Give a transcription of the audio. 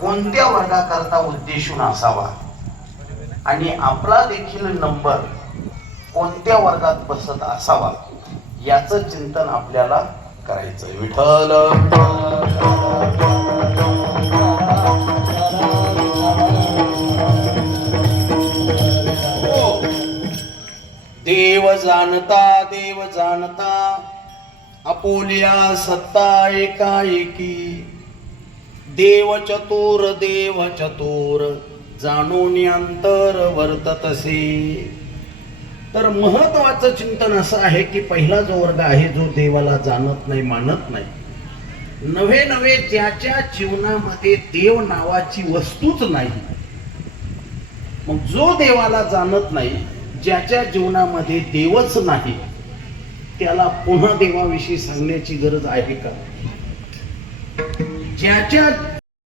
कोणत्या वर्गाकरता उद्देशून असावा? आणि आपला देखील नंबर कोणत्या वर्गात बसत असावा याचं चिंतन आपल्याला करायचं विठ्ठल. हो. देव जाणता देव जाणता अपोलिया सत्ता एकाएकी. देव चतुर देव चतुर जाणून अंतर वर्ततसे तर महत्वाचं चिंतन असं आहे की पहिला जो वर्ग आहे जो देवाला जाणत नाही मानत नाही नवे नवे ज्याच्या जीवनामध्ये देव नावाची वस्तूच नाही. मग जो देवाला जाणत नाही ज्याच्या जीवनामध्ये देवच नाही त्याला पुन्हा देवाविषयी सांगण्याची गरज आहे का? ज्याच्या